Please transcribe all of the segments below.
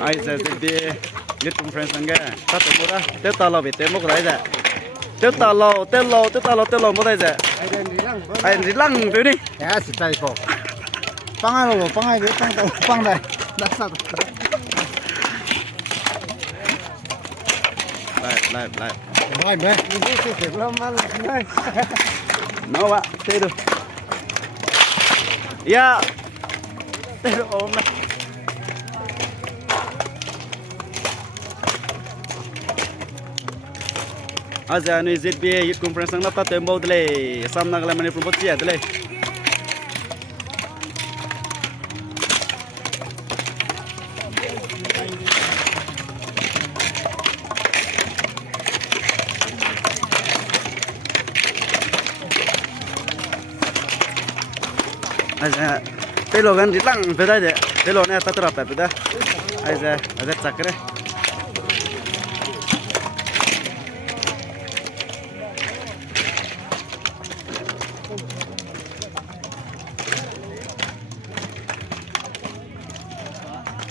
ai giờ thì nhất cùng friends sang cái ta tự mua đó tết ta lo bị tết mua cái đấy tết ta lo mua đây giờ ai đi lăng rồi đi 야, 진짜 이거. 빵하러 빵하게 빵 날. 낙사. lại 뭐야, 뭐? 이거 대단한 말. nó ạ thế được ya thế được ôm này aja ni zb yit conference sang nata tembo dele samna gala mane propose ya dele aja telo gan ditlang beda je telo ne ta terap beda aja cakre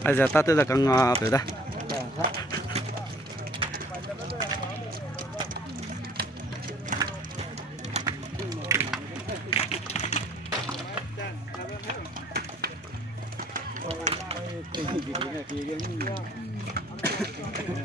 aja ta te da kang beda